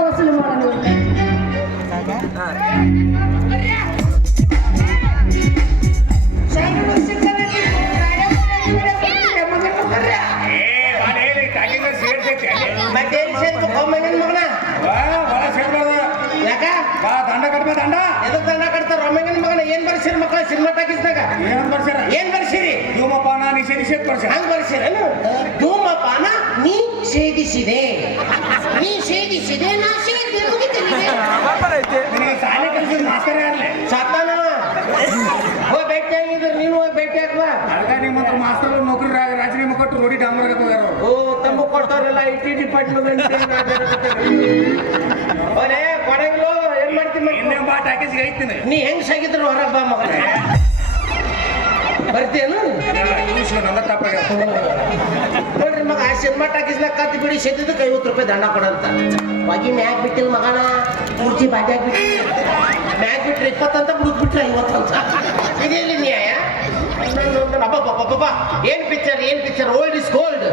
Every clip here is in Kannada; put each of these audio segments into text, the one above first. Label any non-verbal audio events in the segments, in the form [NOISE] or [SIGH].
ವಸೂಲಿ ಸೇರ್ಬೇಕು? ಒಮ್ಮೆಗಿನ ಮಗನ? ಯಾಕ? ದಂಡ ಕಟ್ಬಾ ದಂಡ ಎದಕ್ ದಂಡ ಕಟ್ತಾರ ಒಮ್ಮೆಗಿನ ಮಗನ ಏನ್ ಬರ್ಸಿರಿ ಮಕ್ಕಳ ಸಿನಿಮಾ ಟಾಕಿಸ್ದಾಗ ಏನ್ ಬರ್ಸಿರ? ಏನ್ ಬರ್ಸಿರಿ? ಧೂಮಪಾನ ನಿಷೇಧಿಸಿದ ಬರ್ಸಿ ಹಂಗ್ ಬರ್ಸಿರೇನು ಧೂಮಪಾನ ನೀ ಸೇದಿಸಿದೆ ನೀ ಸೇದಿಸಿದೆ ನಾ ಸೇದಿ ಮುಗಿತೀನಿ ನಿನಗೆ ಶಾಲೆ ಕಲಿಸಿದ ಮಾಸ್ತರ್ ಯಾರಲ್ಲ ಸತ್ತಾನ ಹೋಗಿ ಭೇಟಿ ಆಗಿದ್ರೆ ನೀನು ಹೋಗಿ ಭೇಟಿ ಹಾಕ್ವಾ ಅರ್ಧ ನಿಮ್ಮ ಹತ್ರ ಮಾಸ್ತರ್ ನೌಕರಿ ರಾಜೀನಾಮೆ ಕೊಟ್ಟು ರೋಡಿ ಡಾಂಬರ್ ಹೋಗ್ಯಾರ ಓ ತಮ್ಮ ಕೊಡ್ತಾರಲ್ಲ ಐ ಟಿ ಡಿಪಾರ್ಟ್ಮೆಂಟ್. [LAUGHS] ಕೊಡಂಗಿಲ್ಲ ಬಾ ಟಾಕೀಸ್ಗೆ ಐತೀನಿ ನೀ ಹೆಂಗ್ ಸಾಗಿದ್ರು ಹೊರಗೆ ಬಾ ಮಗನ. ಬರ್ತೀಯನು? ಇಂಗ್ಲೀಷ್ ನನ್ನ ತಪ್ಪಾಗ್ಯಾವ ನೋಡ್ರಿ ಮಗ ಆ ಸಿನಿಮಾ ಟಾಕೀಸ್ನಾಗ ಕತ್ತಿ ಬಿಡಿ ಸೆದ್ದಿದ್ದಕ್ಕೆ ಐವತ್ತು ರೂಪಾಯಿ ದಂಡ ಕೊಡಂತ. ಬಾಗಿ ಮ್ಯಾಗ್ ಬಿಟ್ಟಿಲ್ಲ ಮಗನ ಪೂರ್ತಿ ಬಾಟ್ಯಾಗ ಬಿಟ್ಟಿ. ಮ್ಯಾಗ್ ಬಿಟ್ರೆ ಇಪ್ಪತ್ತಂತ ಬುಡುಕ್ ಬಿಟ್ರೆ ಐವತ್ತಂತ. ಇದೆಯಲ್ಲಿ ನ್ಯಾಯ? ಅಬ್ಬಬ್ಬಬ್ಬಬ್ಬ ಏನ್ ಪಿಕ್ಚರ್ ಏನ್ picture old is gold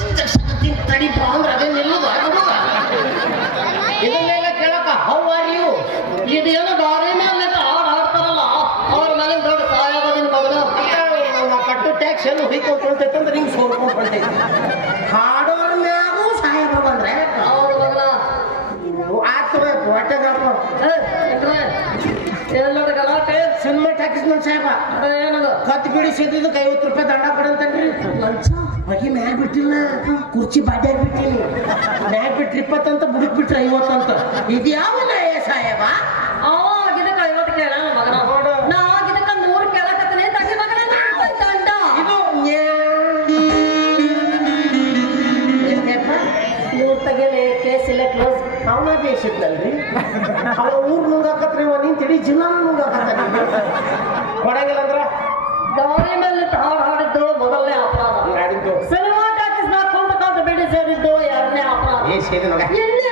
license ತೆಗ್ಸೋದು ತಡಿಪ ಅಂದ್ರೆ ಅದೇ ನಿಲ್ಲೋದು ಆಗೋದು ಇದನ್ನೆಲ್ಲ ಕೇಳಕ ಹೌ ಆರ್ ಯು ಇದೇನು ದಾರಿ ಮೇಲೆ ಹಾಡು ಹಾಡ್ತಾರಲ್ಲ ಅವ್ರ ಮೇಲೆ ದೊಡ್ಡ ಕಟ್ಟು ಟ್ಯಾಕ್ಸ್ ಎಲ್ಲ ಹೊಯ್ಕೊಂಡ್ಕೊಳ್ತೈತೆ ಅಂದ್ರೆ ಹಿಂಗೆ ಹಾಡೋರ ಮ್ಯಾಗೂ ಸಹಾಯ ಬಂದ್ರೆ ಗಲಾಟೆ ಸಿನಿಮಾ ಟ್ಯಾಕ್ಸ್ ನನ್ನ ಸಾಹೇಬ ಏನದು? ಕತ್ತು ಬಿಡಿಸಿದ್ದು ಐವತ್ತು ರೂಪಾಯಿ ದಂಡ ಕೊಡಂತ ಹೊಗೆ ಮ್ಯಾಗ ಬಿಟ್ಟಿಲ್ಲ. ಕುರ್ಚಿ ಬಾಡ್ಯಾಗ ಬಿಟ್ಟಿಲ್ಲ. ಮ್ಯಾಗ ಬಿಟ್ರಿ ಇಪ್ಪತ್ತಂತ ಬುಡಕ್ ಬಿಟ್ರಿ ಐವತ್ತಂತ. ಇದು ಯಾವ ನ್ಯಾಯ ಸಾಹೇಬ? ಅವನ ಇದಕ್ಕೆ ಅವ ಕೇಳ ಮಗನ. ನೋಡು. ನಾ ನುಂಗಾಕತ್ತ. ನೂರು ಕೇಳಕತ್ತೀನಿ ತಗಿ ಮಗನ ನೂರು ದಂಡ ಇದು ಎಷ್ಟಪ್ಪ ನೂರು ತೆಗಿಲಿ ಕೇಸ್ ಇಲ್ಲ ಕ್ಲೋಸ್ ಅವನ ಬೇಸಿದ್ನಲ್ರಿ ಅವ ಊರ್ ನುಂಗಾಕತ್ರಿ ಇವ ನಿಂತ ಇಡೀ ಜಿಲ್ಲಾ ನುಂಗಾಕತ್ತಾನ ಕೊಡಂಗಿಲ್ಲ ಅಂದ್ರ ದಾರಿ ಮೇಲೆ ಹಾಡು ಹಾಡಿದ್ದು ಮೊದಲನೇ ಅಪರಾಧ ನಾಡಿದ್ದು ಸಿನಿಮಾ ಟಾಕೀಸ್ ನಾ ಕೊಂಡ ಕಾದ ಬಿಡಿ ಸೇರಿದ್ದು ಎರಡನೇ ಸೇರಿ ಮಗ ಎಲ್ಲಿ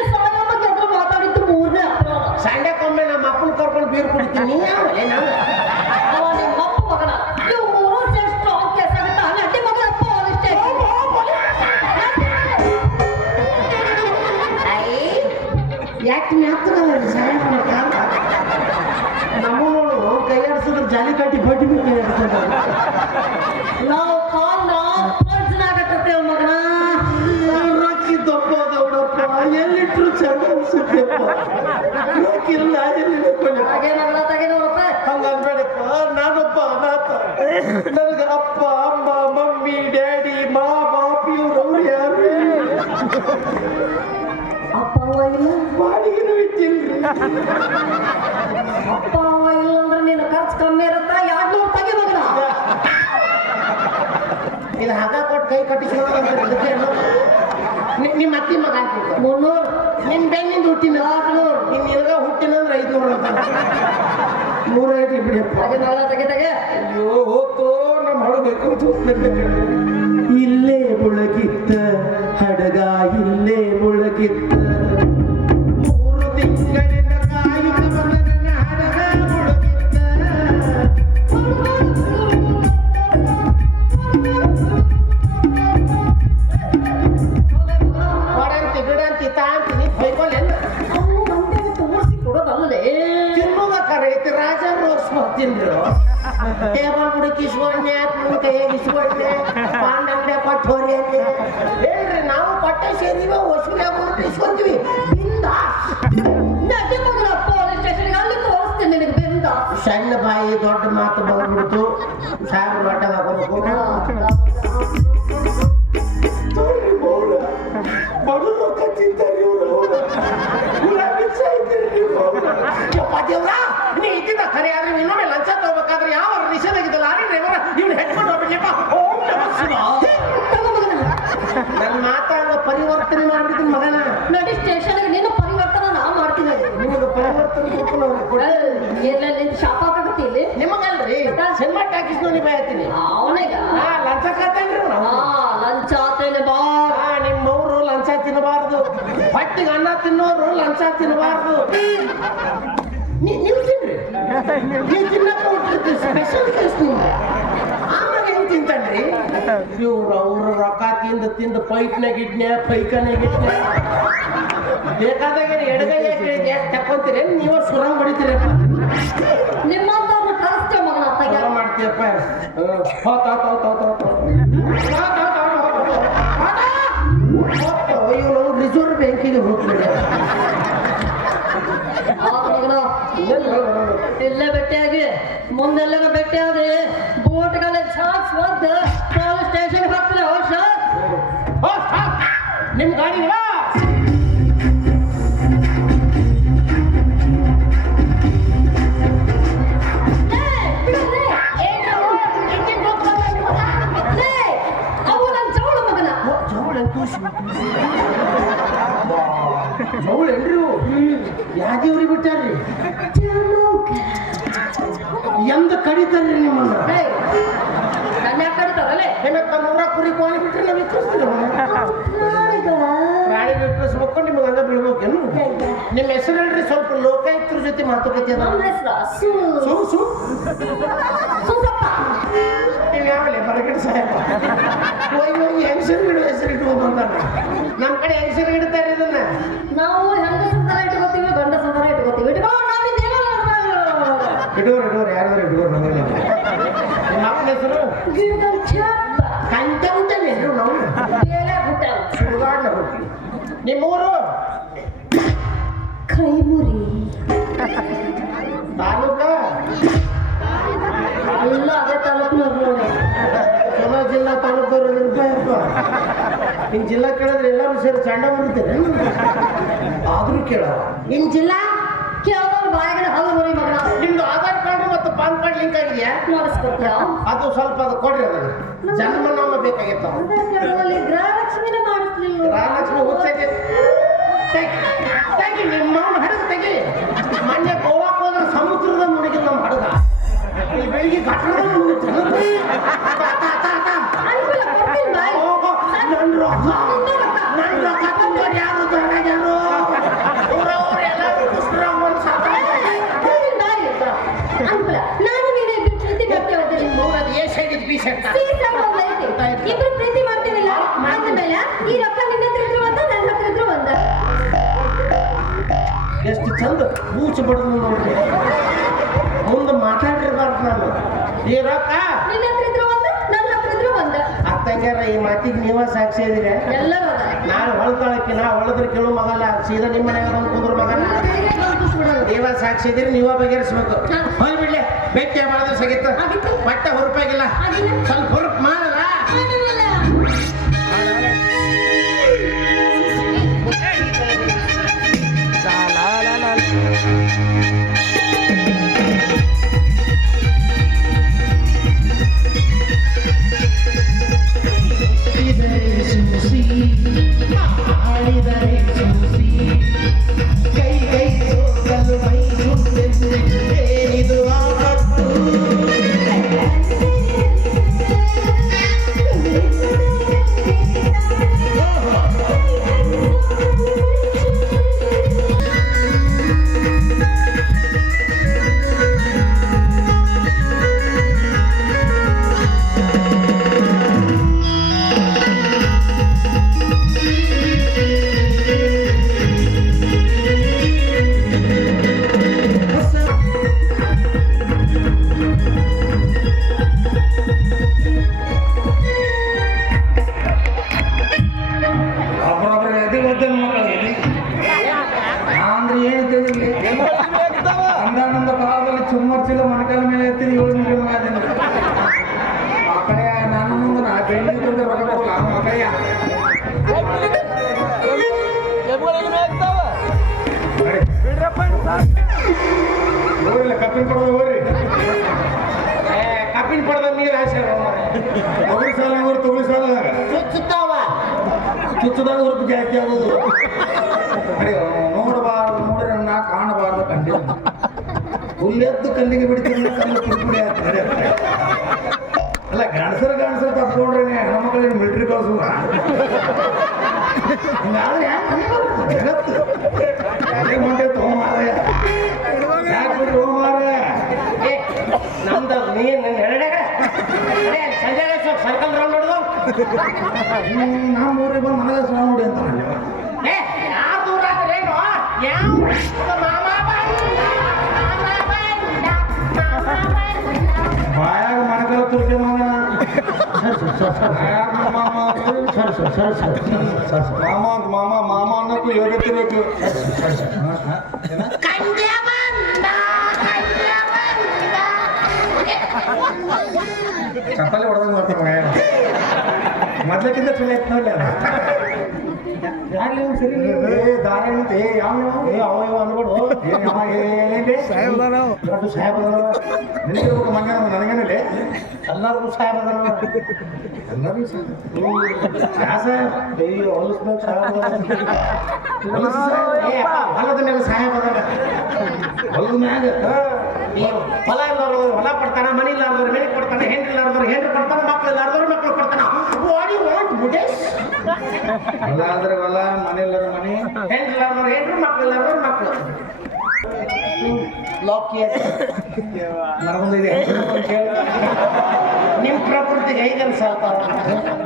ಬಗ್ಗೆ ಮಾತಾಡಿದ್ದು ಮೂರನೇ ನಮ್ಮ ಅಪ್ಪನ ಕರ್ಕೊಂಡು ಬೀರ್ ಕುಡಿತೀನಿ. ನೀ ಯಾವಲೆ ನಾನು ಅವ ನಿಮ್ಮ ಅಪ್ಪ ಮಗನ. ಮೂರು ಆಗುತ್ತೆ? ಅಲ್ಲಿ ಅಡ್ಡಿ ಯಾಕೆ ಮ್ಯಾತ್ರ ಸಾಯ ನಮ್ಮನೋಳು ಕೈಯಾಡಿಸಿದ್ರೆ ಜಾಲಿ ಕಟ್ಟಿ ಬಡ್ಡಿ ಬಿಟ್ಟು ಕೈಯಾಡಿಸ್ತಾರೆ ಹಂಗನ್ಬೇಡಪ್ಪ ನಾನೊಬ್ಬ ಅನಾಥ. ನನಗೆ ಅಪ್ಪ ಅಮ್ಮ ಮಮ್ಮಿ ಡ್ಯಾಡಿ ಮಾ ಬಾಪಿ ಇವ್ರು ಅವ್ರು ಯಾರು? ಅಪ್ಪ ಅವ ಇಲ್ಲ? ಬಾಡಿಗೆನೂ ಇಟ್ಟಿಲ್ರಿ. ಅಪ್ಪ ಅವ ಇಲ್ಲ ಅಂದ್ರೆ ನಿನ್ನ ಖರ್ಚು ಕಮ್ಮಿ ಇರತ್ತ? ಎರಡ್ನೂರು ತೆಗಿ ಮಗನ? ಇದು ಹಗ ಕೊಟ್ಟು ಕೈ ಕಟ್ಟಿಸ್ಕೊಳ್ಳೋದು ನಿಮ್ಮ ಅತ್ತಿ ಮಗ ಅಂತ ಮುನ್ನೂರು. ನಿನ್ ಬೆನ್ನಿಂದ ಹುಟ್ಟಿನ ನಾಲ್ಕುನೂರು ನಿನ್ ಹುಟ್ಟಿನ ಅಂದ್ರೆ ಐದ್ನೂರು ನೂರ ಐತಿ ಬಿಡಿ ಅದನ್ನೆಲ್ಲ ತೆಗೆ ತೆಗೆ ಅಯ್ಯೋ ಹೋತೋ ನಮ್ಮ ಹಡಬೇಕು ಇಲ್ಲೇ ಮುಳಗಿತ್ತ ಹಡಗ ಇಲ್ಲೇ ಮುಳಗಿತ್ತ ಸಣ್ಣ ಬಾಯಿ ದೊಡ್ಡ ಮಾತು ಬಂದ್ಬಿಡ್ತು. ಸಾರು ಮಟ್ಟಾಗ ಹೊಟ್ಟಿಗೆ ಅನ್ನ ತಿನ್ನೋರು ಲಂಚ ತಿನ್ನಬಾರ್ದು. ನೀವು ತಿನ್ರಿ. ನೀವು ತಿನ್ನಕ್ಕೆ ಸ್ಪೆಷಲ್ ಕೇಸ್ ನಿಮ್ದು. ಆಮೇಲೆ ಹೆಂಗ್ ತಿಂತಾನ್ರಿ? ಇವ್ರು ಅವ್ರ ರೊಕ್ಕ ತಿಂದು ತಿಂದು ಪೈಟ್ನೆ ಗಿಟ್ನೆ ಪೈಕನೆ ಗಿಟ್ನೆ ಬೇಕಾದಾಗ ಎಡಗೈ ತಕ್ಕೊಂತೀರಿ ನೀವು ಸುರ ಹೊಡಿತೀರಪ್ಪ? ಕಳಿಸ್ತೇವೆ ಮಗನ ಮಾಡ್ತೀಯಪ್ಪ. ಹ್ಮ್. ಹೋತ್ ಹೋತ್ ಹೋತ್ ಹೋತ್. ಹೋತ್ ಹೋತ್. ಹೋತ್ ಹೋತ್. ರಿಸರ್ವ್ ಬ್ಯಾಂಕಿಗೆ ಹೋಗ್ಬಿಟ್ಟೆ ಇಲ್ಲೇ ಭೇಟಿಯಾಗಿ ಬೆಟ್ಟೆ ಭೇಟಿಯಾಗಿ ಬೋಟ್ಗಳ ಚಾನ್ಸ್ ಬಂದು ನಾವು ಸ್ಟೇಷನ್ ಹಾಕ್ತಾರೆ ಹೋಶ ನಿಮ್ ಗಾಡಿ ಏನಪ್ಪ ನೂರ ಕುರಿ ಕೋಳಿ ಬಿಟ್ರೆ ನಾವು ಕಳಿಸ್ತೀವಿ ಪ್ರಾಣಿ ವಿಕರಿಸ್ಬೇಕು ನಿಮ್ಗೆ ಹಂಗ ಬೀಳ್ಬೇಕೇನು ನಿಮ್ಮ ಹೆಸರು ಹೇಳ್ರಿ ಸ್ವಲ್ಪ ಲೋಕಾಯುಕ್ತರ ಜೊತೆ ಮಾತುಕತೆ ಸು. ಸು ನೀವು ಯಾವಲೆ ಬರಗಡೆ ಸಾಹೇಬ? ಹೋಗಿ ಹೋಗಿ ಹೆಂಗಸರು ಹೆಸರು ಇಟ್ಟು ಬಂದಾರ ನಮ್ಮ ಕಡೆ ಹೆಂಗಸರು ಇಡ್ತಾರೆ ಇದನ್ನ ನಾವು ಹೆಂಗಸರ ತರ ಇಟ್ಕೋತೀವಿ ಗಂಡಸರ ತರ ಇಟ್ಕೋತೀವಿ. ಏನೋ ಇಡೋರು ಇಡೋರು ಯಾರಾದ್ರೂ ಇಡೋರು ನಮ್ಮ ನಿಮ್ಮ ಹೆಸರು? ಗಿಡದ ನಿನ್ ಜಿಲ್ಲಾ ಕೇಳಿದ್ರೆ ಎಲ್ಲರೂ ಸೇರಿ ಚಂಡ ಬರುತ್ತೆ ಆದ್ರೂ ಕೇಳ ನಿನ್ ಜಿಲ್ಲಾ? ಕೇಳೋದು ಬಾಯಿಗೆ ಹಲ್ಲು ಬರಿ ಮಗನ. ನಿಮ್ದು ಆಧಾರ್ ಕಾರ್ಡ್ ಮತ್ತು ಪಾನ್ ಕಾರ್ಡ್ ಲಿಂಕ್ ಆಗಿದೆಯಾ? ಮಾಡಿಸ್ಕೊತೀಯ ಅದು ಸ್ವಲ್ಪ ಅದು ಕೊಡ್ರಿ ಅದನ್ನ. ಜನ್ಮನಾಮ ಬೇಕಾಗಿತ್ತು. ಗೃಹಲಕ್ಷ್ಮಿನ ಮಾಡಿಸ್ಲಿಲ್ಲ. ಗೃಹಲಕ್ಷ್ಮಿ ಹುಚ್ಚಕ್ಕೆ. ತೆಗಿ ನಿಮ್ಮ ಮಾವನ ಹಡಗ ತೆಗಿ. ಮೊನ್ನೆ ಗೋವಾಕ್ ಹೋದ್ರೆ ಸಮುದ್ರದ ಮುಳುಗಿ ನಮ್ಮ ಹಡಗ ಬೆಳಿಗ್ಗೆ ಘಟನೆ ಮುಳುಗಿತ್ತು ಅನುಕೂಲ ಕೊಡ್ತೀನಿ ಬಾಯ್ ಹೋಗೋ ನನ್ ರೊಕ್ಕ ಯಾರು ನಾನು ನೀನೇ ಪ್ರೀತಿ ಮಾಡ್ತೇವೆ ಅದೇ ಮೂರದು ಏ ಸೈಡ್ ಇದು ಬಿ ಸೈಡ್ ಇಬ್ರು ಪ್ರೀತಿ ಈ ರೊಕ್ಕ ನಿನ್ನ ಹತ್ರ ಇದ್ರು ಒಂದ ಒಂದ ಎಷ್ಟು ಚಂದ ಮೂಚ ಬಡ್ದು ನೋಡ್ರಿ ಮುಂದೆ ಮಾತಾಡಿರ್ಬಾರ್ದು ನಾನು ಈ ರೊಕ್ಕ ನಿನ್ನ ಹತ್ರ ಇದ್ರು ಒಂದ ನನ್ನ ಹತ್ರ ಇದ್ರು ಒಂದ ಅತ್ತಂಗ್ಯಾರ ಈ ಮಾತಿಗೆ ನೀವ ಸಾಕ್ಷಿ ಇದ್ರೆ ಎಲ್ಲರೂ. ನಾನು ಹೊಳ್ತಾಳಕ್ಕೆ ನಾ ಹೊಳದ್ರೆ ಕೇಳು ಮಗಲ್ಲ ಸೀದಾ ನಿಮ್ಮ ಮನೆಯಾಗ ಬಂದು ಕುಂದ್ರ ಮಗಲ್ಲ ನೀವ ಸಾಕ್ಷಿ ಇದ್ದೀರಿ ನೀವ ಬಗೆಹರಿಸ್ಬೇಕು. ಹೋಗಿ ಬಿಡ್ಲಿ ಬೆಟ್ಟ ಮಾಡಿದ್ರೆ ಸಗಿತ್ತು. ಬಟ್ಟೆ ಹುರುಪಾಗಿಲ್ಲ. ಸ್ವಲ್ಪ ಹುರುಪ್. ಪಡೆದ ನೀರು ತೊಗರಿ ಸಾಲ ಹೋಗ್ರಿ ತೊಗರಿ ಸಾಲ. ಚುಚ್ಚುತ್ತಾವ? ಚುಚ್ಚದಾಗ ಜಾಸ್ತಿ ಆಗೋದು. ನೋಡಬಾರ್ದು ನೋಡ್ರಿ ನಾ ಕಾಣಬಾರ್ದು ಕಂಡಿಲ್ಲ ಹುಲ್ಲೆದ್ದು ಕಲ್ಲಿಗೆ ಬಿಡ್ತೀನಿ ಕಲ್ಲು ನಡೆ ಅಂತ. ಅಲ್ಲ ತಪ್ಕೊಂಡ್ರೆ ಹೆಣ್ಮಕ್ಳಿಗೆ ಮಿಲ್ಟ್ರಿ ಕಳ್ಸುವ. ಹಿಂಗಾದ್ರೆ? ಜಗತ್ತು ನಮ್ಮ ಊರಿಗೆ ಬಂದು ನನಗೆ ಸಹ ನೋಡಿ ಅಂತ ನಾನು ಏ ದೂರ ಆದ್ರೇನು ಯಾವ ಮಾಮ ಬಂದ, ಮಾಮ ಬಂದ, ಮಾಮ ಬಂದ. ಬಾಯಾಗ ಮನಕಾಲ ತುರ್ಕೆ ಮಾಮ. ಬಾಯಾಗ ಮಾಮ sir sir sir sir sir sir ಮಾಮ ಅಂತ ಮಾಮ ಮಾಮ ಅನ್ನಕ್ಕೂ ಯೋಗ್ಯತೆ ಬೇಕು. ಚಪ್ಪಲಿ ಹೊಡೆದಂಗೆ ಮಾಡ್ತಾರೆ ಮೊದ್ಲಕ್ಕಿಂತ ಚಲೋ ಐತೆ ನೋಡ್ಲಿ ಅದು ಯಾರ್ಲಿ ಅವ್ನು ಸರಿ ಏ ದಾರಿ ಅಂತ ಏ ಯಾವ ಏ ಅವ ಇವ ಅನ್ಬೇಡು ಏ ಅವ ಏನೇನ್ರಿ ದೊಡ್ಡ ಸಾಹೇಬ್ ಅದಾರ ನಿನಗಿರ್ಬೇಕು ಮಂಗ ನನಗೇನಲ್ಲಿ ಎಲ್ಲರಿಗೂ ಸಾಹೇಬ್ ಅದಾರ ಎಲ್ಲರಿಗೂ ಸಾಹೇಬ್ ಯಾ ಸಾಹೇಬ್ ಅಯ್ಯೋ ಹೊಲಸ್ಬೇಕು ಸಾಹೇಬ್ ಹೊಲಸ ಏ ಅಪ್ಪ, ಹೊಲದ ಮೇಲೆ ಸಾಹೇಬ ಅದಾರ ಹೊಲದ ಮ್ಯಾಗ ನೀವು ಹೊಲ ಇಲ್ಲಾರ್ದವ್ರು ಹೊಲ ಕೊಡ್ತಾನ ಮನಿ ಇಲ್ಲಾರ್ದವ್ರು ಮನೆ ಕೊಡ್ತಾನ ಹೆಂಡ್ರಿ ಇಲ್ಲಾರ್ದವ್ರು ಹೆಂಡ್ರಿ ಕೊಡ್ತಾನ ಮಕ್ಳು ಇಲ್ಲಾರ್ದವ್ರು ಮಕ್ಳು ಕೊಡ್ತಾನ ಯು ವಾಂಟ್ ಬುಡೇಶ್ ಹೊಲ ಅಂದ್ರೆ ಹೊಲ ಮನೆ ಇಲ್ಲರ ಮನೆ. ಹೆಂಡ್ರಿ ಇಲ್ಲಾರ್ದವ್ರು ಹೆಂಡ್ರು ಮಕ್ಳು ಇಲ್ಲಾರ್ದವ್ರು ಮಕ್ಳು. ನಿಮ್ ಪ್ರಕೃತಿಗೆ ಐದನ್ ಸಾಕ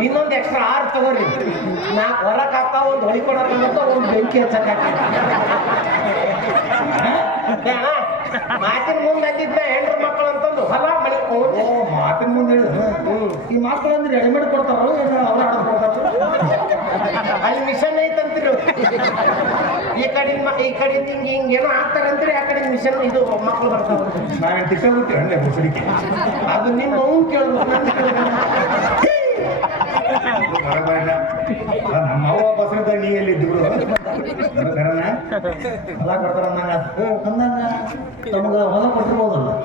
ಇನ್ನೊಂದು ಎಕ್ಸ್ಟ್ರಾ ಆರ್ ತಗೋರಿ ನಾಲ್ಕು ಹೊರಕ್ ಹಾಕ್ತಾವ ಒಂದು ಹೊಳಿ ಕೊಡಕ್ಕ ಒಂದು ಬೆಂಕಿ ಹಚ್ಚಕ್ ಮಾತಿನ ಮುಂದೆ ಅಂದಿದ್ನ ಹೆಂಡ್ರ ಮಕ್ಕಳು ಅಂತಂದು ಹೊಲ ಮನೆ ಓ ಮಾತಿನ ಮುಂದೆ ಹೇಳು. ಈ ಮಕ್ಕಳು ಅಂದ್ರೆ ರೆಡಿಮೇಡ್ ಕೊಡ್ತಾರೋ ಏನು ಅವ್ರು ಕೊಡ್ತಾರೋ? ಅಲ್ಲಿ ಮಿಷನ್ ಐತಂತಿರು ಈ ಕಡೆ ಈ ಕಡೆ ಹಿಂಗೆ ಹಿಂಗೆ ಏನೋ ಹಾಕ್ತಾರಂತ್ರಿ ಆ ಕಡೆ ಮಿಷನ್ ಇದು ಮಕ್ಕಳು ಬರ್ತಾವ ನಾವೇನು ತಿಕ್ಕಾಬಿಟ್ಟು ಅಂದ್ರೆ ಅದು ನಿಮ್ಮ ಅವ್ನು ಕೇಳ್ಬೇಕು [LAUGHS] ಬರಬಾರಲ್ಲ ನಮ್ಮ ಅವ್ವ ನೀ ಎಲ್ಲಿ ಇದ್ದಿಬಿಡು ಕರನ ಹೊಲ ಕೊಡ್ತಾರ ಅಂದಂಗ ಅಂದಂಗ ನಮ್ಗೆ ಹೊಲ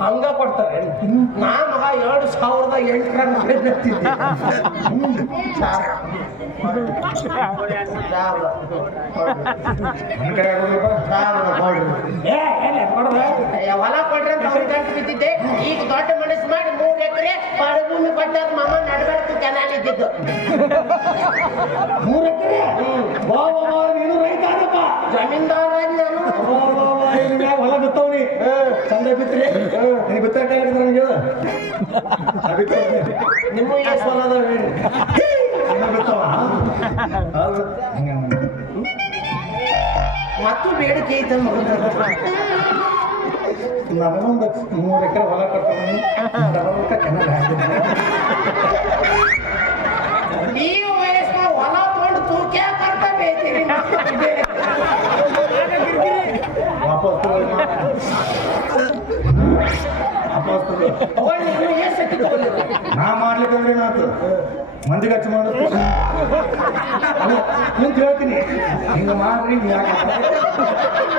ಹಂಗ ಕೊಡ್ತಾರೆ. ನಾ ಮಗ ಎರಡು ಸಾವಿರದ ಎಂಟರ ಹೊಲ ಕೊಡ್ರಿ ಅಂತ ಅವ್ರಿಗೆ ಗಂಟು ಬಿದ್ದಿದ್ದೆ. ಈಗ ದೊಡ್ಡ ಮನಸ್ಸು ಮಾಡಿ ಮೂರು ಎಕರೆ ಪಡಭೂಮಿ ಕೊಟ್ಟಾಗ ಮಾಮ ನಡಬಾರ್ದು ಕೆನಾಲ್ ಇದ್ದಿದ್ದು ಮೂರು ಎಕರೆ? ವಾ ವಾ ವಾ ನೀನು ರೈತ ಅದಪ್ಪ ಜಮೀನ್ದಾರ ನಾನು. ವಾ ವಾ ವಾ ಇನ್ನು ಮ್ಯಾಗ ಹೊಲ ಬಿತ್ತವ್ನಿ. ಚಂದ ಬಿತ್ತರಿ ನೀನು ಬಿತ್ತ ನನಗೆ ಹೇಳು. ನಾ ಬಿತ್ತವ್ನಿ. ನಿಮ್ಮ ಎಷ್ಟು ಹೊಲ ಅದಾವ ಹೇಳಿ. ಬಿತ್ತವ ಹಾ ಹಂಗೆ ಹಂಗೆ. ಮತ್ತು ಬೇಡಿಕೆ ಐತೆ ನನಗೊಂದು ಮೂರು ಎಕರೆ ಹೊಲ ಕೊಡ್ತಾನೆ ನಲವತ್ತ ಕೆನಲ್ ಹಾಕಿದ್ದೀನಿ ಈ ವಯಸ್ಸಿನ ಹೊಲ ತೊಗೊಂಡು ತೂಕ ವಾಪಸ್ ತಗೊಂಡಿಲ್ಲ ನಾ ಮಾಡ್ಲಿಕ್ಕಂದ್ರೆ ಏನಾಯ್ತು? ಮಂದಿ ಖರ್ಚು ಮಾಡೋದು? ನಿಂತು ಹೇಳ್ತೀನಿ. ಹಿಂಗ ಮಾಡ್ರಿ ಹಿಂಗೆ ಯಾಕೆ?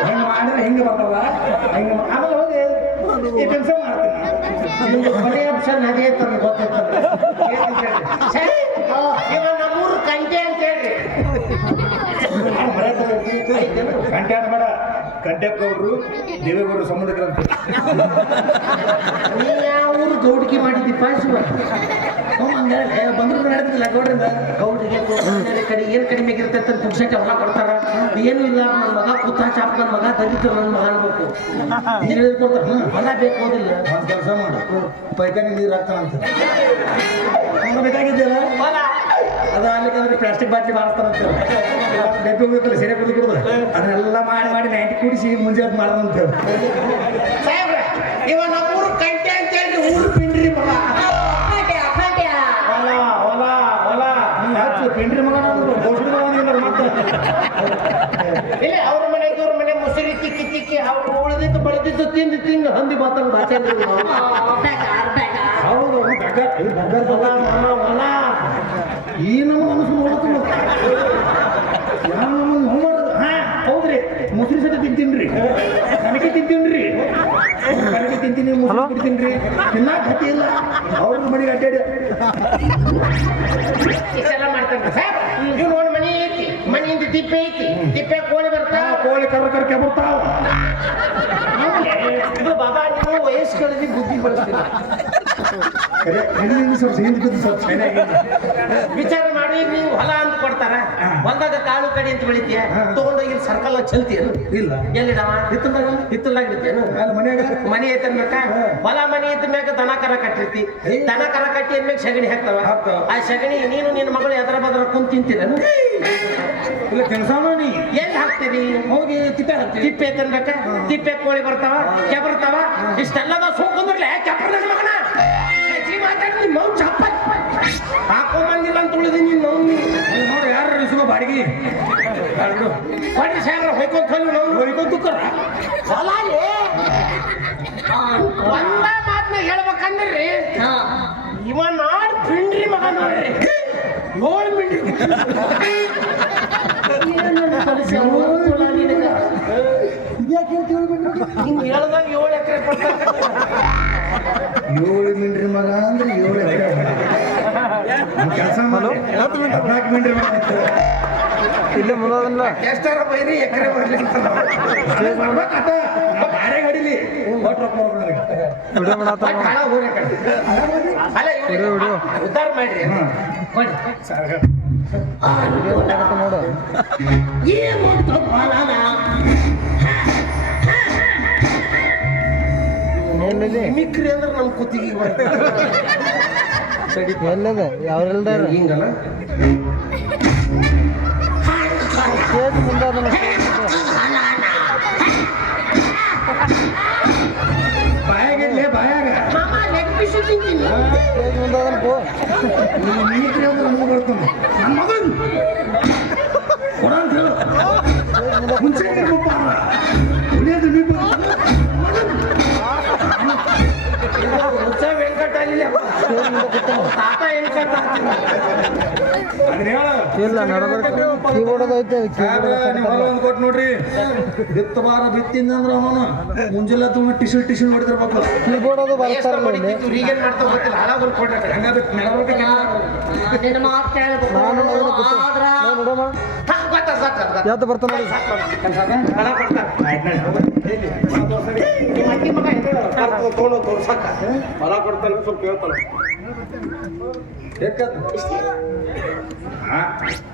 ಹಿಂಗೆ ಮಾಡಿದ್ರೆ ಹಿಂಗೆ ಬರ್ತದ? ಹಿಂಗ ಹೋಗಿ ಈ ಕೆಲಸ ಮಾಡ್ತೀನಿ. ನಿಮ್ಗೆ ಕೊನೆ ಆಪ್ಷನ್ ಅದೇ ಅಂತ ಗೊತ್ತೈತಲ್ಲ. ಏನಂತ ಹೇಳಿ? ನಮ್ಮೂರು ಕಂಟೆ ಅಂತ ಹೇಳ್ರಿ. ಗಂಟೆ ಬೇಡ ಗಂಟೆಪ್ಪಗೌಡರು ದೇವೇಗೌಡರು ಸಂಬಂಧಿಕರಂತೆ ನೀ ಯಾವ ಊರು ಗೌಡಿಕೆ ಮಾಡಿದ್ದಿ ಪಾಯಿಸುವ ಬಂದ್ರು ನಡೆದಿಲ್ಲ ಗೌಡ್ರಿಂದ. ಗೌಡ್ರಿಗೆ ಕಡೆ ಏನು ಕಡಿಮೆ ಇರುತ್ತೆ ಅಂತ ಪುಕ್ಷಕ್ಕೆ ಹೊಲ ಕೊಡ್ತಾರ ಏನು ಇಲ್ಲ ನನ್ನ ಮಗ ಕೂತ ಚಾಪ ನನ್ನ ಮಗ ದಲಿತ ನನ್ನ ಮಗ ಅನ್ಬೇಕು. ನೀರು ಕೊಡ್ತಾರೆ ಹ್ಞೂ ಹೊಲ ಬೇಕು ಹೋದಿಲ್ಲ ಒಂದು ಕೆಲಸ ಮಾಡು. ಪೈಕಾನಿ ನೀರು ಹಾಕ್ತಾನಂತ. ಬೇಕಾಗಿದ್ದೀರ ಆಗ್ಲಿಕ್ಕೆ ಅದಕ್ಕೆ ಪ್ಲಾಸ್ಟಿಕ್ ಬಾಟ್ಲಿ ಮಾಡ್ತಾರಂತ ಡಬ್ಬಿ ಹೋಗ್ಬೇಕಲ್ಲ ಸೆರೆ ಕುಡಿದು ಅದನ್ನೆಲ್ಲ ಮಾಡಿ ಮಾಡಿ ನೈಂಟಿ ಕೂಡಿಸಿ ಮುಂಜೆ ಅದು ಮಾಡ್ದಂತ. ಸಾಹೇಬ್ರ ಇವ ನಮ್ಮೂರು ಕಂಟೆ ಅಂತ ಹೇಳಿ ಊರು ಪಿಂಡ್ರಿ ಮಗ. ಹೊಲ ಹೊಲ ಹೊಲ. ನೀವು ಹಚ್ಚು ಪಿಂಡ್ರಿ ಮತ್ತೆ. ಇಲ್ಲ ಅವ್ರ ಮನೆ ಇವ್ರ ಮನೆ ಮುಸುರಿ ತಿಕ್ಕಿ ತಿಕ್ಕಿ ಅವ್ರು ಉಳಿದಿದ್ದು ಬಳದಿದ್ದು ತಿಂದು ತಿಂದು ಹಂದಿ ಮಾತಂಗ್ ಭಾಷೆ ಹೌದು ಹೊಲ ಹೊಲ ಹೊಲ ಹೊಲ ಈ ನಮ್ಮ ಮನಸ್ಸು ನೋಡುತ್ತೆ ಯಾವ ನಮ್ಮನ್ನು ಹೋಗ್ಬಾರ್ದು ಹಾ ಹೌದ್ರಿ. ಮೊಸರು ಸತಿ ತಿಂತೀನ್ರಿ. ಕಣಕ್ಕೆ ತಿಂತೀನ್ರಿ. ಕಣಕ್ಕೆ ತಿಂತೀನಿ ಮೊಸರು ಕುಡಿತೀನ್ರಿ. ತಿನ್ನಾಕ ಹತ್ತಿ ಇಲ್ಲ. ಅವ್ರ ಮನೆಗೆ ಅಡ್ಡಾಡಿ. ಇಷ್ಟೆಲ್ಲ ಮಾಡ್ತಾನೆ ಸರ್ ನೀವು ನೋಡಿ ಮನಿ ಐತಿ. ಮನಿಯಿಂದ ತಿಪ್ಪೆ ಐತಿ. ತಿಪ್ಪೆ ಕೋಳಿ ಬರ್ತಾ ಕೋಳಿ ಕರ್ರ ಕರ್ಕೆ ಬರ್ತಾವ. ಇದು ಬಾಬಾ ನೀವು ವಯಸ್ಸು ಕಳೆದಿ ಬುದ್ಧಿ ಬಳಸ್ತೀರ? ವಿಚಾರ ಮಾಡಿ ನೀವು ಹೊಲ ಅಂತ ಕೊಡ್ತಾರ. ಹೊಲದಾಗ ಕಾಳು ಕಡಿ ಅಂತ ಬೆಳಿತೀಯ. ತಗೊಂಡೋಗಿ ಸರ್ಕಲ್ ಚಲ್ತಿಯ ಇಲ್ಲ. ಎಲ್ಲಿಡವ ಹಿತ್ತಲ್ದಾಗ ಹಿತ್ತಲ್ದಾಗ ಇಡ್ತೀಯನು ಮನಿ ಐತೆ ಅನ್ಬೇಕ ಹಾ. ಹೊಲ ಮನೆ ಇದ್ದ ಮ್ಯಾಗ ದನ ಕರ ಕಟ್ಟಿರ್ತಿ. ದನ ಕರ ಕಟ್ಟಿ ಅಂದ್ಮೇಲೆ ಸಗಣಿ ಹಾಕ್ತಾವ. ಆ ಸಗಣಿ ನೀನು ನಿನ್ನ ಮಗಳು ಎದ್ರ ಬದರ ಕುಂತ ತಿಂತೀರನು ಇಲ್ಲ ಕೆಲಸ ನೀ. ಎಲ್ಲಿ ಹಾಕ್ತೀರಿ ಹೋಗಿ ತಿಪ್ಪೆ ಹಾಕ್ತೀವಿ. ತಿಪ್ಪೆ ತಿನ್ಬೇಕ ತಿಪ್ಪೆ ಕೋಳಿ ಬರ್ತಾವ ಕೆಬರ್ತಾವ ಇಷ್ಟೆಲ್ಲದ ಸುಮ್ಮನೆ ಕೆಬ್ಬರ್ದಾಗ ಮಗನ? ಮೌನ್ ಚಪ್ಪ ಹಾಕೊಂಬಂದಿಲ್ಲ ಅಂತ ಉಳಿದಿ ನೀನು ನೋಡಿ ಯಾರು ಇಸುವ ಬಾಡಿಗೆ. ಕೊಡಿ ಸಾಹೇಬ್ರ ಹೊಯ್ಕೊಂತ ಹೋಗಿ ನಾವು. ಹೋಗ್ಕೊಂತುಕ್ಕರ ಹೊಲ ಒಂದ ಮಾತನ್ನ ಹೇಳ್ಬೇಕಂದ್ರಿ. ಇವ ನಾಡ್ ಪಿಂಡ್ರಿ ಮಗ ನೋಡ್ರಿ. ಏಳು ಮಿಂಡ್ರಿ ಹೇಳ್ದಾಗ ಏಳು ಎಕರೆ ಕೊಡ್ತಾರೆ ಏಳು ಮಿಂಟ್ರಿ ಮಗ ಅಂದ್ರೆ ಏಳು ಕೆಲಸ ಮಾಡಿ. ಹದಿನಾಲ್ಕು ಮಿಂಟ್ರಿ ಮಗ ಇಲ್ಲೇ ಮುಂದೋದಲ್ಲ. ಎಷ್ಟಾರ ಬೈರಿ ಎಕರೆ ಬರ್ಲಿ ಅಂತ ಗಡಿಲಿ ಉದ್ದಾರ ಮಾಡ್ರಿ. ಏನಿದೆ? ಮಿಕ್ರಿ ಅಂದ್ರೆ ನಮ್ಮ ಕುತ್ತಿಗೆ ಹಿಂಗಲ್ಲ? ಸ್ಟೇಜ್ ಬಾಯಾಗ ಸ್ಟೇಜ್ ಮುಂದಾದನ ಪೋ ನೀನು ಮೀಟ್ರಿ ಅಂದ್ರೆ ನಮ್ಗೆ ಬರ್ತಾನೆ ನನ್ನ ಮಗನ್. ಕೊಡ ಅಂತ ಹೇಳು. ಮುಂಚೆ ಹುಚ್ಚ ವೆಂಕಟ ಅಲ್ಲಿ ತಾತ ವೆಂಕಟ ಇಲ್ಲ ನಡಬರ್ಕ ಕೀಬೋರ್ಡ್ ಐತೆ ಒಂದು ಕೊಟ್ಟು ನೋಡ್ರಿ. ಬಿತ್ತ ಬಾರ ಬಿತ್ತಿಂದ ಅಂದ್ರೆ ಅವನು ಮುಂಜಾನೆ ತುಂಬ ಟಿಶಲ್ ಟಿಶಲ್ ಹೊಡೆದಿರ್ಬೇಕು ಕೀಬೋರ್ಡ್ ಅದು ಬರ್ತಾರ ಈಗೇನ್ ಗೊತ್ತಿಲ್ಲ. ಕೊಡ್ರಿ ನಡಬರ್ಕ ನಾನು ಕೂತು ಆದ್ರ ನಾನು ನೋಡೋ ಮಾಡ ಹಾ, ಗೊತ್ತ, ಗೊತ್ತ, ಗೊತ್ತ. ಯಾವ್ದು ಬರ್ತಾನ ನೋಡಿ ಹಣ ಕೊಡ್ತಾರೆ. ನಿಮ್ಮ ಅತ್ತಿ ಮಗ ಇದೆ, ಕರ್ಕೊಂಡ್ ತೊಗೊಂಡು ತೋರ್ಸಕ್ಕ. ಹೊಲ ಕೊಡ್ತಾನೆ ಸ್ವಲ್ಪ ಕೇಳ್ತಾನೆ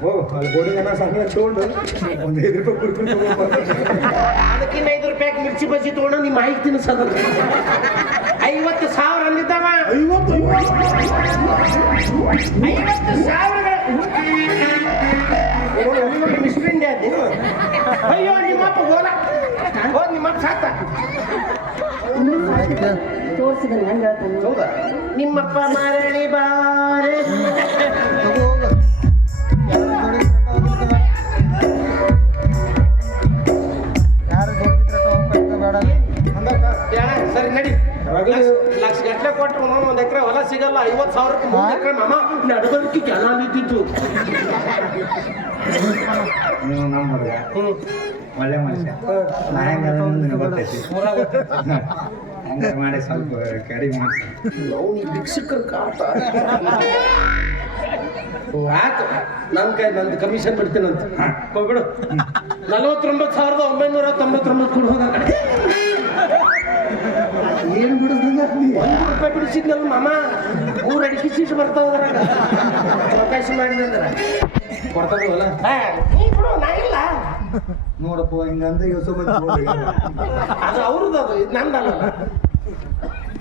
ಓ ಅಲ್ಲಿ ಗೋಡಿ ಜನ ಸಂಘ ಹಚ್ಕೊಂಡು ಒಂದು ಐದು ರೂಪಾಯಿ ಕುಡ್ಕೊಂಡು ಅದಕ್ಕಿಂತ ಐದು ರೂಪಾಯಿ ಮಿರ್ಚಿ ಬಜ್ಜಿ ತಗೊಂಡು ನಿಮ್ಮ ಐದು ತಿನ್ಸದ ಐವತ್ತು ಸಾವಿರ ಅಂದಿದ್ದಾವ ಐವತ್ತು ಐವತ್ತು ಸಾವಿರ ಮಿಸ್ಟರ್ ಇಂಡಿಯಾ ನೀವು ಅಯ್ಯೋ ನಿಮ್ಮಪ್ಪ ಹೋದ ಹೋದ್ ನಿಮ್ಮಪ್ಪ ಸಾತ ತೋರಿಸಿದ್ರೆ ಹಂಗ ಹೌದಾ? ನಿಮ್ಮಪ್ಪ ಮರಳಿ ಬಾರೆ. ಕೊಟ್ರು ಒಂದ್ ಎಕರೆ ಹೊಲ ಸಿಗಲ್ಲ ಐವತ್ತು ಸಾವಿರಕ್ಕೆ ಮೂರು ಎಕರೆ ಮಾಮ ನಡಬರ್ಕಿ ಜನ ನಿಂತಿತ್ತು. ನೀವು ನಮ್ಮ ಹುಡುಗ ಹ್ಮ್. ಒಳ್ಳೆ ಮನುಷ್ಯ. ನಾ ಹೆಂಗ ಗೊತ್ತೈತಿ. [LAUGHS] ಹಂಗೆ ಮಾಡಿ ಸ್ವಲ್ಪ ಕಡಿಮೆ ಮಾಡಿ ಅವ್ನು ಭಿಕ್ಷುಕರ ಕಾಟ ಆಯ್ತು. ನನ್ನ ಕೈ ನಂದು ಕಮಿಷನ್ ಬಿಡ್ತೀನಂತ ಹೋಗ್ಬಿಡು. ನಲವತ್ತೊಂಬತ್ತು ಸಾವಿರದ ಒಂಬೈನೂರ ತೊಂಬತ್ತೊಂಬತ್ತು ಕೊಡು ಹೋದ ಏನು ಬಿಡುದಿಲ್ಲ ಒಂದು ರೂಪಾಯಿ ಬಿಡಿಸಿದ್ನಲ್ಲ ಮಾಮ. ಊರ ಅಡಿಕೆ ಚೀಟ್ ಬರ್ತಾವ ಅದ್ರಾಗ. ಅವಕಾಶ ಮಾಡಿದಂದ್ರೆ ಕೊಡ್ತಾವಲ್ಲ ನೀ ಬಿಡು ನಾ ಇಲ್ಲ. ನೋಡಪ್ಪ ಹಿಂಗಂದ್ರೆ ಅಂದ್ರೆ ಅದು ಅವ್ರದ್ದು ಅದು ಇದು ನಂದಲ್ಲ.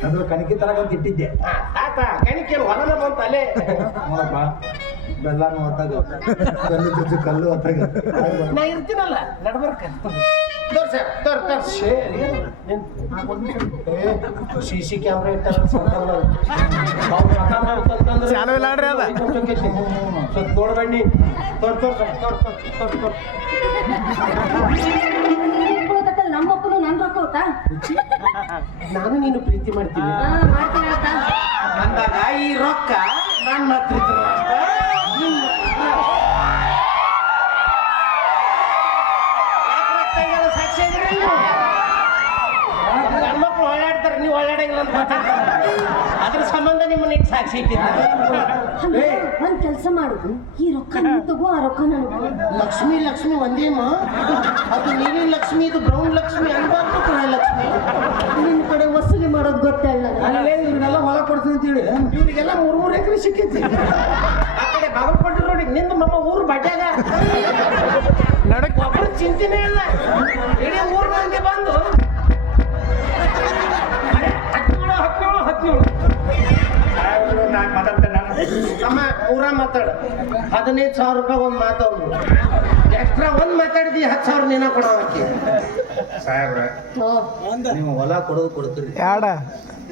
ಅದು ಕಣಕಿ ಇಟ್ಟಿದ್ದೆ. ತಾತ ಕಣಿಕೆ ಹೊಲನ ಬಂತ ಅಲ್ಲೇ. ನೋಡಪ್ಪ ಬೆಲ್ಲನೂ ಹೊತ್ತಾಗ ಕಲ್ಲು ಕಲ್ಲು ಹೊತ್ತಾಗ. ನಾ ಇರ್ತೀನಲ್ಲ ನಡ್ಬರ್ಕ ತೋರ್ಸ ತೋರ್ ತೋರ್ಸ್. ಸಿ ಸಿ ಕ್ಯಾಮ್ರಾ ಇಟ್ಟಾರ ಚಾಲು ಇಲ್ಲ ನೋಡ್ರಿ ಅದ. ಸ್ವಲ್ಪ ನೋಡ್ಬಣ್ಣಿ ತೋರ್ ತೋರ್ಸ ತೋರ್ ತೋರ್ ತೋರ್ ತೋರ್ ನಮ್ಮಪ್ಪನು ನನ್ನ ಗೊತ್ತಾ ನಾನು ನೀನು ಪ್ರೀತಿ ಮಾಡ್ತೀನಿ. ಅಂದಾಗ ಈ ರೊಕ್ಕ ನನ್ನ ಹತ್ರ ಸಾಕ್ಷಿ ಒಳ್ಳಾಡ್ತಾರೆ ನೀವು? ಓಡಾಡ್ತಾರೆ ಓಡಾಡಂಗಿಲ್ಲ ಅಂತ ಅದ್ರ ಸಂಬಂಧ ನಿಮ್ಮನ್ನ ಈಗ ಸಾಕ್ಷಿ ಇಟ್ಟಿದ್ದಾರೆ. ಒಂದ್ ಕೆಲಸ ಮಾಡುದು. ಈ ರೊಕ್ಕ ತಗೋ ಆ ರೊಕ್ಕ ನನಗೆ ಲಕ್ಷ್ಮಿ ಲಕ್ಷ್ಮಿ ಒಂದೇಮ್ಮ? ಅದು ನೀಲಿ ಲಕ್ಷ್ಮಿ ಇದು ಬ್ರೌನ್ ಲಕ್ಷ್ಮಿ ಅನ್ಬಾರ್ದು ಕಣ ಲಕ್ಷ್ಮಿ? ನಿನ್ನ ಕಡೆ ವಸೂಲಿ ಮಾಡೋದು ಗೊತ್ತೇ ಇಲ್ಲ ನನಗೆ. ಅಲ್ಲೇ ಇವ್ರಿಗೆಲ್ಲ ಹೊಲ ಕೊಡ್ತೀನಿ ಅಂತೇಳಿ ಇವ್ರಿಗೆಲ್ಲ ಮೂರ್ ಮೂರ್ ಎಕರೆ ಸಿಕ್ಕೈತಿ. ಆ ಕಡೆ ಬಾಗಲಕೋಟೆ ನೋಡಿ ನಿಮ್ಮ ಮಮ್ಮ ಊರು ಬಡ್ಯಾಗ. ಚಿಂತೆನೇ ಇಲ್ಲ. ಇಡೀ ಊರ್ ಮಂದಿ ಬಂದು. ಹದಿನೇಳು ಹದಿನೇಳು ಹದಿನೇಳು ನಾನು ಮಾತಾಡ್ತೇನೆ ನಾನು ಅಮ್ಮ ಪೂರ ಮಾತಾಡ. ಹದಿನೈದು ಸಾವಿರ ರೂಪಾಯಿ ಒಂದು ಮಾತವ್ನು ಎಕ್ಸ್ಟ್ರಾ ಒಂದ್ ಮಾತಾಡಿದಿ ಹತ್ತು ಸಾವಿರ ನೀನ ಕೊಡೋಕೆ ಸಾಹೇಬ್ರೆ ನೀವು ಹೊಲ ಕೊಡೋದು ಕೊಡ್ತೀರಿ. ಯಾಡ?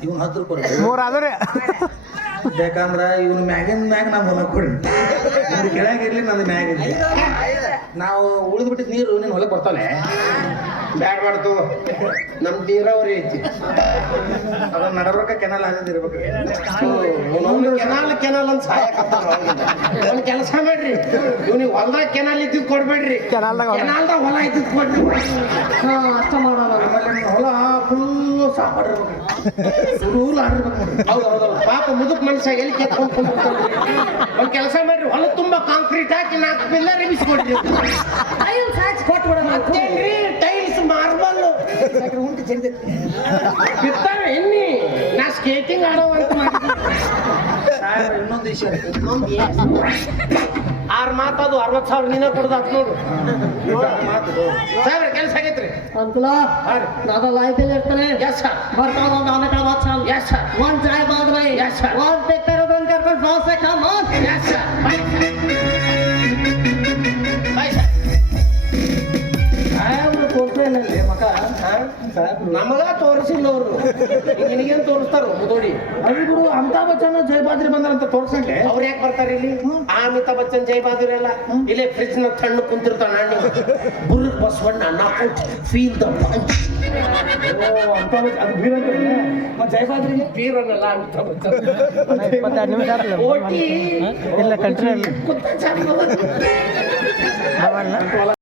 ಇವ್ನ ಹತ್ರ ಕೊಡ್ತೀರಿ. ಮೂರ್ ಆದ್ರೆ ಬೇಕಂದ್ರ ಇವ್ನ ಮ್ಯಾಗಿನ ಮ್ಯಾಗ ನಾವು ಹೊಲ ಕೊಡಿ ಕೆಳಗೆ ಇರ್ಲಿ ನಂದು ಮ್ಯಾಗ ಇರ್ಲಿ. ನಾವು ಉಳಿದು ಬಿಟ್ಟಿದ್ ನೀರು ನಿನ್ನ ಹೊಲಕ್ಕೆ ಬರ್ತಾನೆ ಬ್ಯಾಡ್ ಮಾಡ್ತು. ನಮ್ ನೀರಾವರಿ ಐತಿ. ಅದ ನಡಬರ್ಕ ಕೆನಲ್ ಆಗದಿರ್ಬೇಕು ಅವನು ಕೆನಾಲ್ ಕೆನಾಲ್ ಅಂತ ಸಹಾಯಕತ್ತಾರ ಒಂದ್ ಕೆಲಸ ಮಾಡ್ರಿ. ಇವ್ನಿಗೆ ಹೊಲ್ದಾಗ ಕೆನಲ್ ಇದ್ದಿದ್ ಕೊಡ್ಬೇಡ್ರಿ. ಕೆನಾಲ್ದಾಗ ಹೊಲ. ಕೆನಾಲ್ದಾಗ ಹೊಲ ಇದ್ದಿದ್ ಕೊಡ್ರಿ. ಹಾ ಅಷ್ಟ ಮಾಡೋಣ ಆಮೇಲೆ ಹೊಲ ಫುಲ್ ಸಾಪಾಡಿರ್ಬೇಕು ಹೌದು ಪಾಪ ಮುದುಕ್ ಮನುಷ್ಯ ಎಲ್ಲಿ ಕೆತ್ಕೊಂಡ್. ಒಂದ್ ಕೆಲಸ ಮಾಡ್ರಿ. ಹೊಲ ತುಂಬಾ ಕಾಂಕ್ರೀಟ್ ಹಾಕಿ ನಾಲ್ಕು ಪಿಲ್ಲರ್ ಎಬಿಸ್ಕೊಡ್ರಿ ಅಯ್ಯೋ ಮತ್ತೇನ್ರಿ? ಮಾರ್ಬಲ್ ಉಂಟು ಚೆಂದೈತಿ ಬಿತ್ತಾರ ಎನ್ನಿ? ನಾ ಸ್ಕೇಟಿಂಗ್ ಆಡೋ ಅಂತ ಇನ್ನೊಂದು ವಿಷಯ ಇನ್ನೊಂದು ಏಸ್. ಮಾತು ಅದು ಅರವತ್ ಸಾವಿರ ನೀನ ಕೊಡದ ನೋಡು. ಸರ್ ಕೆಲಸ ಆಗೈತ್ರಿ? ಅಂಕಲ ನಾನು ಲೈಫಲ್ಲಿ ಇರ್ತಾನೆ. ಎಸ್ ಸರ್ ಬರ್ತಾವ ಒಂದು ಆಮೇಲೆ ಮಾತಾಡ ಎಸ್ ಸರ್. ಒಂದ್ ಚಾಯ್ ಬಾದ್ರೆ Yes, ಸರ್ ಒಂದು ಬೇಕಾದ್ರೆ ಒಂದ್ ಕರ್ಕೊಂಡು ಬಾಸ್ ಎಸ್ ಸರ್ ನಮಗ ತೋರಿಸಿಲ್ಲ ಅವರು. ನಿನಗೇನ್ ತೋರಿಸ್ತಾರ? ಮುದೋಡಿ ಅದು ಬಿಡು ಅಮಿತಾಬ್ ಬಚ್ಚನ್ ಬಂದ್ರ ಅಂತ ತೋರ್ಸಂಗೆ. ಅವ್ರು ಯಾಕೆ ಬರ್ತಾರೆ ಇಲ್ಲಿ? ಆ ಅಮಿತಾಬ್ ಬಚ್ಚನ್ ಜೈ ಬಾದ್ರಿ ಎಲ್ಲ ಇಲ್ಲೇ ಫ್ರಿಜ್ನ ತಣ್ಣು ಕುಂತಿರ್ತಾನ ಹಣ್ಣು ಬುರ್ Basavanna knockout feel the punch ಓ ಅಮಿತಾಬ್ ಬಚ್ಚನ್ ಅದು ಬೀರ ಮತ್ತೆ ಜಯಭಾದ್ರಿಗೆ ವೀರನಲ್ಲ ಅಮಿತಾಬ್ ಬಚ್ಚನ್. ಇಪ್ಪತ್ತೆರಡು ನಿಮಿಷ ಆದ್ಮೇಲೆ ಓಟಿ ಇಲ್ಲ ಕಂಟ್ರಿ